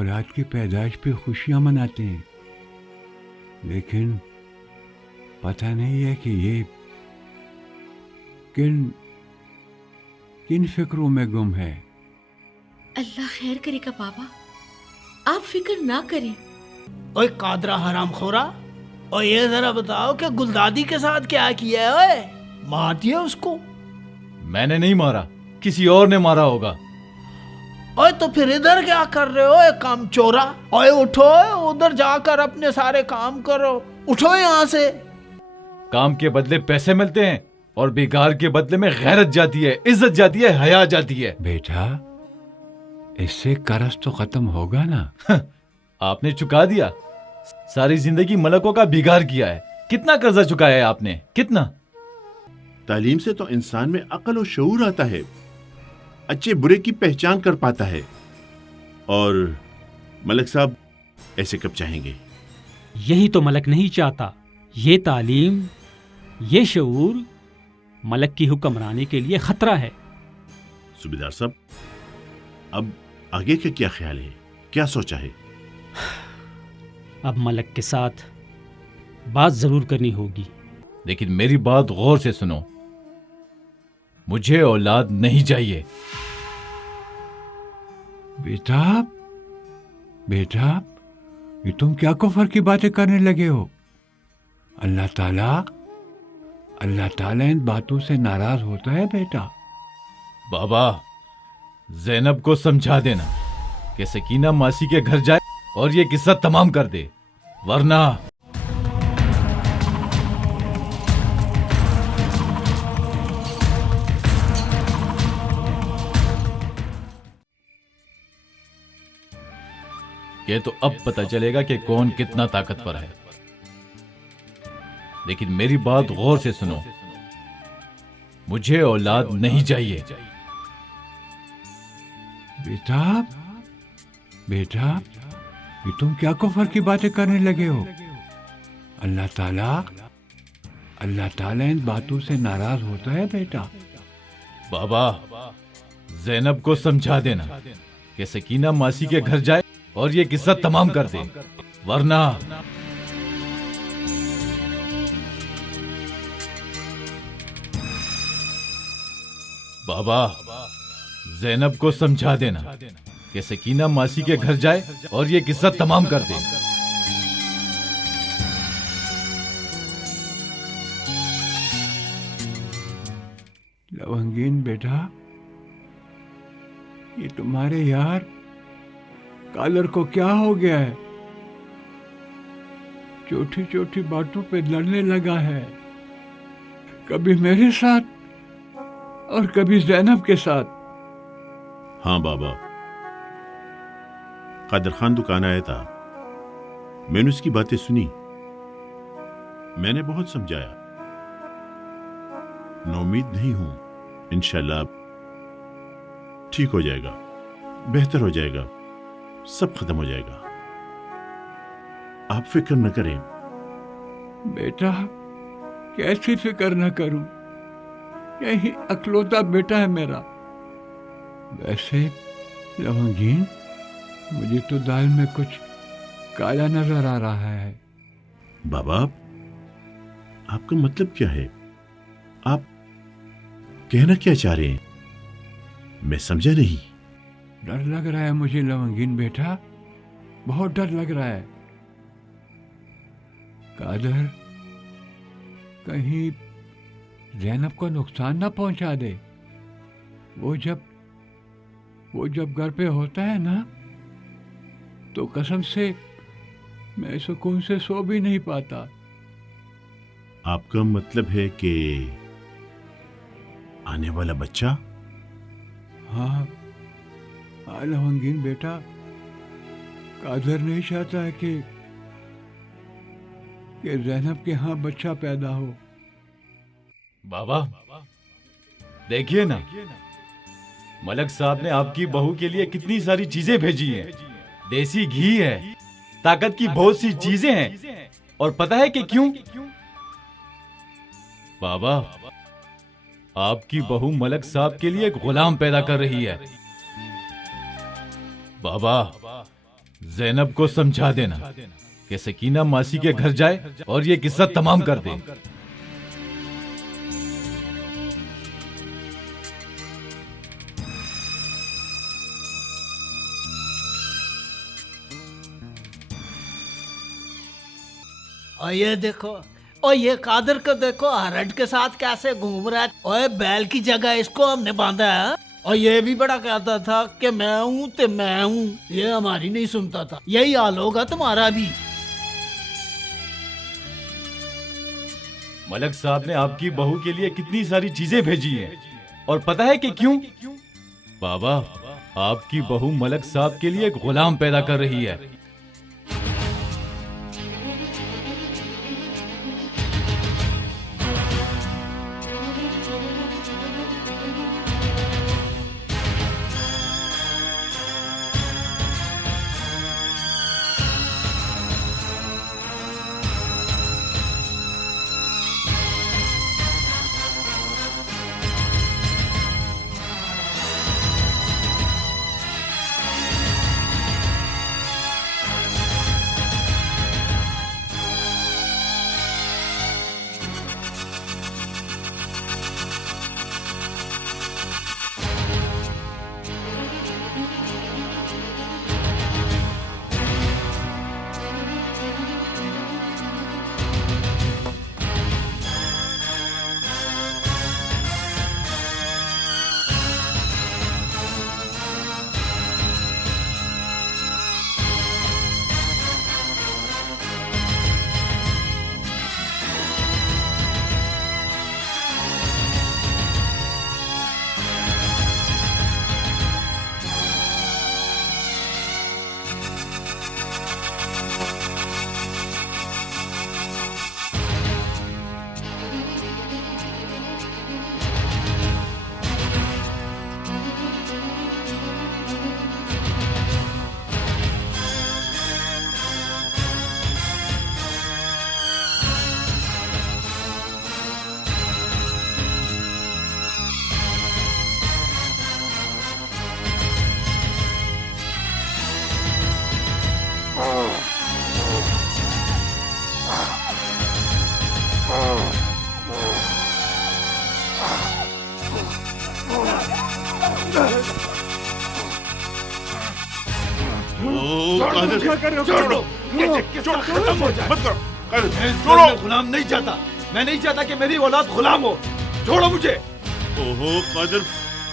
اولاد کی پیدائش پہ خوشیاں مناتے ہیں، لیکن پتہ نہیں ہے کہ یہ کن فکروں میں گم ہے۔ اللہ خیر کرے گا بابا، آپ فکر نہ کریں۔ اوے قادرہ حرام خورا، اور یہ ذرا بتاؤ کہ گلدادی کے ساتھ کیا کیا ہے؟ اوے مار دیا اس کو؟ میں نے نہیں مارا، کسی اور نے مارا ہوگا۔ اوے تو پھر ادھر کیا کر رہے ہو اے کام چورا؟ اوے اٹھو، ادھر جا کر اپنے سارے کام کرو، اٹھو یہاں سے۔ کام کے بدلے پیسے ملتے ہیں اور بیکار کے بدلے میں غیرت جاتی ہے، عزت جاتی ہے، حیا جاتی ہے۔ بیٹا اس سے قرض تو ختم ہوگا نا؟ آپ نے چکا دیا، ساری زندگی ملکوں کا بگاڑ کیا ہے۔ کتنا قرضہ چکایا ہے آپ نے؟ کتنا؟ تعلیم سے تو انسان میں عقل و شعور آتا ہے، اچھے برے کی پہچان کر پاتا ہے، اور ملک صاحب ایسے کب چاہیں گے؟ یہی تو ملک نہیں چاہتا۔ یہ تعلیم، یہ شعور ملک کی حکمرانی کے لیے خطرہ ہے۔ صوبیدار صاحب، اب آگے کا کیا خیال ہے؟ کیا سوچا ہے؟ اب ملک کے ساتھ بات ضرور کرنی ہوگی۔ لیکن میری بات غور سے سنو، مجھے اولاد نہیں چاہیے۔ بیٹا یہ تم کیا کفر کی باتیں کرنے لگے ہو؟ اللہ تعالیٰ ان باتوں سے ناراض ہوتا ہے بیٹا۔ بابا زینب کو سمجھا دینا کہ سکینہ ماسی کے گھر جائے اور یہ قصہ تمام کر دے، ورنہ یہ تو اب پتہ چلے گا کہ کون کتنا طاقتور ہے۔ لیکن میری بات غور سے سنو، مجھے اولاد نہیں چاہیے۔ بیٹا یہ تم کیا کفر کی باتیں کرنے لگے ہو؟ اللہ تعالیٰ ان باتوں سے ناراض ہوتا ہے بیٹا۔ بابا زینب کو سمجھا دینا کہ سکینہ ماسی کے گھر جائے اور یہ قصہ تمام کر دے، ورنہ بابا زینب کو سمجھا دینا کہ سکینہ ماسی کے گھر جائے اور یہ قصہ تمام کر دے۔ لونگین بیٹا، یہ تمہارے یار کالر کو کیا ہو گیا ہے؟ چھوٹی چھوٹی باتوں پہ لڑنے لگا ہے، کبھی میرے ساتھ اور کبھی زینب کے ساتھ۔ ہاں بابا، قادر خان دکان آیا تھا، میں نے اس کی باتیں سنی، میں نے بہت سمجھایا، نومید نہیں ہوں، انشاءاللہ ٹھیک ہو جائے گا، بہتر ہو جائے گا، سب ختم ہو جائے گا، آپ فکر نہ کریں۔ بیٹا کیسی فکر نہ کروں، یہی اکلوتا بیٹا ہے میرا۔ ویسے لونگین، مجھے تو دال میں کچھ کالا نظر آ رہا ہے۔ بابا آپ کا مطلب کیا ہے؟ آپ کہنا کیا چاہ رہے ہیں؟ میں سمجھا نہیں۔ ڈر لگ رہا ہے مجھے لونگین بیٹا، بہت ڈر لگ رہا ہے۔ قادر کہیں زینب کو نقصان نہ پہنچا دے۔ وہ جب گھر پہ ہوتا ہے نا تو قسم سے میں سکون سے سو بھی نہیں پاتا۔ آپ کا مطلب ہے کہ آنے والا بچہ؟ ہاں لونگین بیٹا، قادر نہیں چاہتا ہے کہ زینب کے ہاں بچہ پیدا ہو۔ بابا دیکھیے نا، ملک صاحب نے آپ کی بہو کے لیے کتنی ساری چیزیں بھیجی ہیں، دیسی گھی ہے، طاقت کی بہت سی چیزیں ہیں، اور پتہ ہے کہ کیوں؟ بابا آپ کی بہو ملک صاحب کے لیے ایک غلام پیدا کر رہی ہے۔ بابا زینب کو سمجھا دینا کہ سکینہ ماسی کے گھر جائے اور یہ قصہ تمام کر دے. اور یہ دیکھو، اور یہ قادر کو دیکھو ہرٹ کے ساتھ کیسے گھوم رہا ہے. اور بیل کی جگہ اس کو ہم نے باندھا ہے. اور یہ بھی بڑا کہتا تھا کہ میں ہوں تو میں ہوں. یہ ہماری نہیں سنتا تھا. یہی حال ہوگا تمہارا بھی. ملک صاحب نے آپ کی بہو کے لیے کتنی ساری چیزیں بھیجی ہیں، اور پتہ ہے کہ کیوں؟ بابا، آپ کی بہو ملک صاحب کے لیے ایک غلام پیدا کر رہی ہے. غلام نہیں چاہتا، میں نہیں چاہتا کہ میری اولاد غلام ہو. چھوڑو مجھے. اوہو قادر،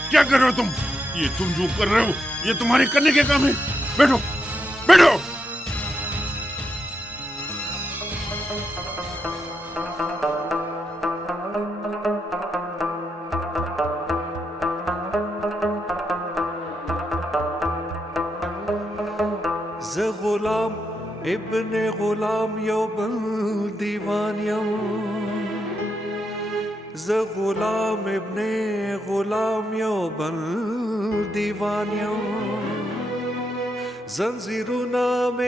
کیا کر رہے ہو تم؟ یہ تم جو کر رہے ہو یہ تمہارے کرنے کے کام ہے. بیٹھو بیٹھو. غلام ابن غلام یوبل دیوانیم، ز غلام ابن غلام یوبل دیوانیم، زنجیرو نام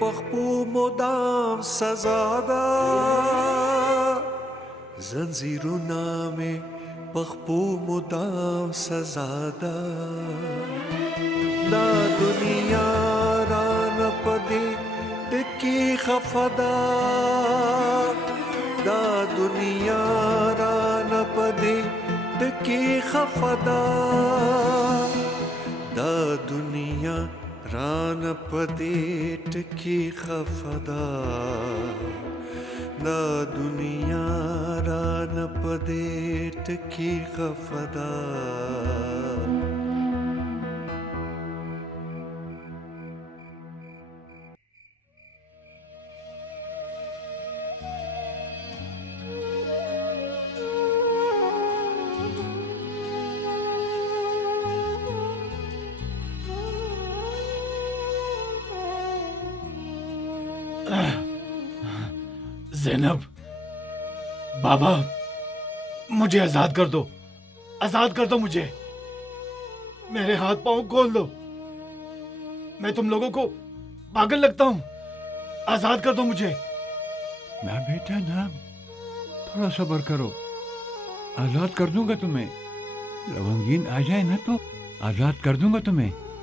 پخپو مدام سزادا، زنجیرو نام پخپو مدام سزادا. دا دنیا ران پدی ٹکی خفدا، دا دنیا ران پدی ٹکی خفدا، دا دنیا ران پدی ٹکی خفدا، دا دنیا ران پدی ٹکی خفدا. زینب، بابا مجھے آزاد کر دو، آزاد کر دو مجھے. میرے ہاتھ پاؤں کھول دو. میں تم لوگوں کو پاگل لگتا ہوں. آزاد کر دو مجھے. نہ بیٹا نہ، تھوڑا صبر کرو، آزاد کر دوں گا تمہیں. لونگین آ جائے نا تو آزاد کر دوں گا تمہیں.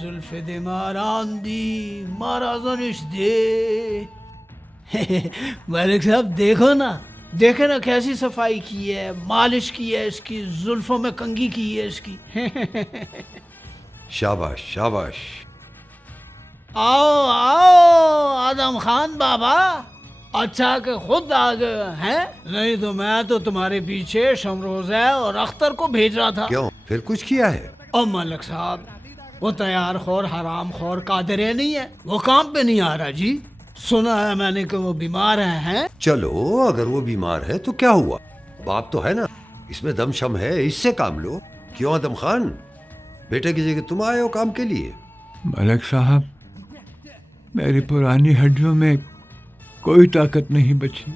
زلف دے ماران دی مارا زنش دے ملک صاحب دیکھو نا کیسی صفائی کی ہے، مالش کی ہے، اس کی زلفوں میں کنگھی کی ہے اس کی شاباش شاباش. آؤ آدم خان بابا، اچھا کہ خود آ گئے ہیں، نہیں تو میں تو تمہارے پیچھے شمروزہ اور اختر کو بھیج رہا تھا. کیوں پھر کچھ کیا ہے؟ اور ملک صاحب وہ تیار خور حرام خور قادر نہیں ہے، وہ کام پہ نہیں آ رہا جی. سنا ہے میں نے کہ وہ بیمار ہیں. چلو اگر وہ بیمار ہے تو کیا ہوا، باپ تو ہے نا، اس میں دم شم ہے، اس سے کام لو. کیوں آدم خان، بیٹے کی جگہ تم آئے ہو کام کے لیے؟ ملک صاحب میری پرانی ہڈیوں میں کوئی طاقت نہیں بچی،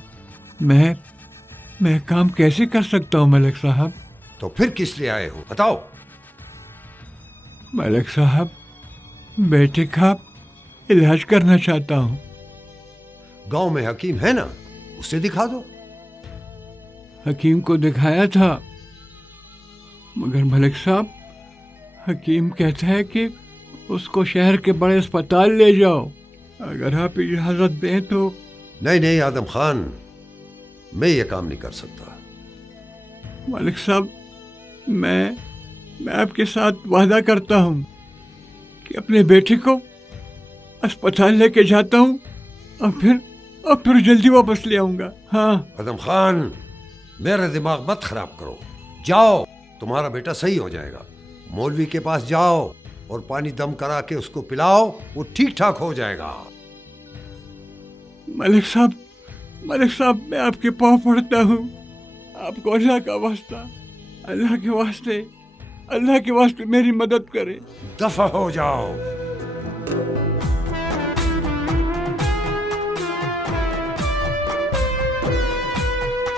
میں کام کیسے کر سکتا ہوں ملک صاحب؟ تو پھر کس لیے آئے ہو بتاؤ؟ ملک صاحب بیٹے کا علاج کرنا چاہتا ہوں. گاؤں میں حکیم ہے نا، اسے دکھا دو. حکیم کو دکھایا تھا مگر ملک صاحب حکیم کہتا ہے کہ اس کو شہر کے بڑے اسپتال لے جاؤ. اگر آپ اجازت دیں تو. نہیں آدم خان، میں یہ کام نہیں کر سکتا. ملک صاحب میں آپ کے ساتھ وعدہ کرتا ہوں کہ اپنے بیٹے کو اسپتال لے کے جاتا ہوں اور پھر جلدی واپس لے آؤں گا. ہاں آدم خان میرا دماغ مت خراب کرو، جاؤ تمہارا بیٹا صحیح ہو جائے گا. مولوی کے پاس جاؤ اور پانی دم کرا کے اس کو پلاؤ، وہ ٹھیک ٹھاک ہو جائے گا. ملک صاحب میں آپ کے پاؤں پڑتا ہوں، آپ کو اللہ کا واسطہ، اللہ کے واسطے میری مدد کرے. دفع ہو جاؤ.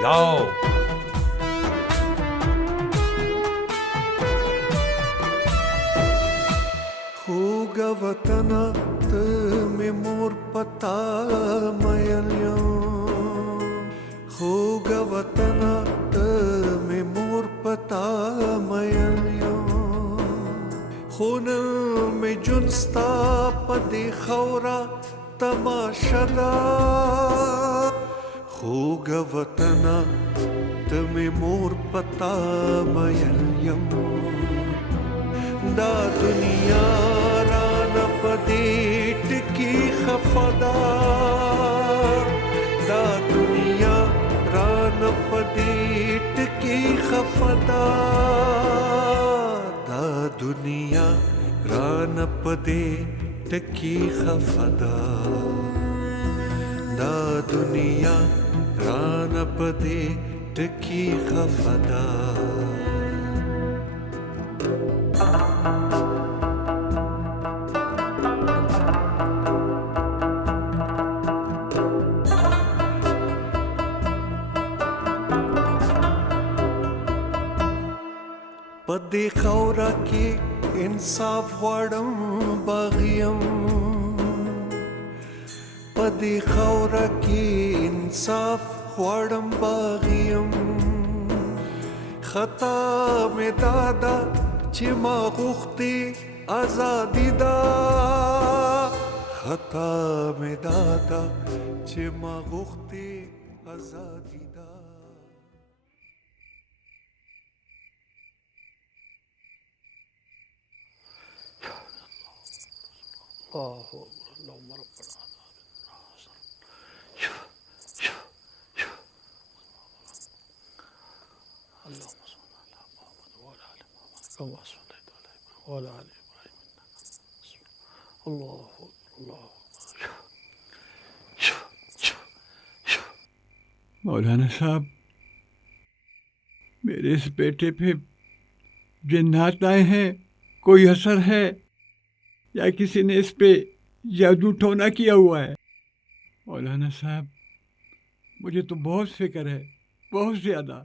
جاؤ. ہوگا وطن میں مور پتا میلیاں، ہوگا وطن میں مور پتا میلیاں، خون میں جنستا پدی خورا تماشدا. ہوگا وطن میں مور پتا میلیاں، دا دنیا رانا پدیٹ کی خفدا، دا دنیا رانا پدیٹ کی خفدا، دا دنیا رانا پدیٹ کی خفدا، دا دنیا رانا پدیٹ کی خفدا. پدی خورا کی انصاف غواړم باغیم، پدی خورا کی انصاف غواړم باغیم، خطا می دادا چې ما غوښتې ازادي دا، خطا می دادا چې ما غوښتې ازادي دا. مولانا صاحب میرے اس بیٹے پہ جنات آئے ہیں، کوئی اثر ہے یا کسی نے اس پہ جادو ٹونا کیا ہوا ہے؟ مولانا صاحب مجھے تو بہت فکر ہے، بہت زیادہ.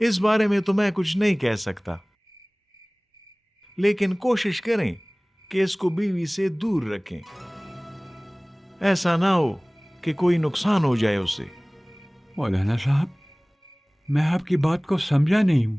اس بارے میں تو میں کچھ نہیں کہہ سکتا، لیکن کوشش کریں کہ اس کو بیوی سے دور رکھیں، ایسا نہ ہو کہ کوئی نقصان ہو جائے اسے. مولانا صاحب میں آپ کی بات کو سمجھا نہیں ہوں.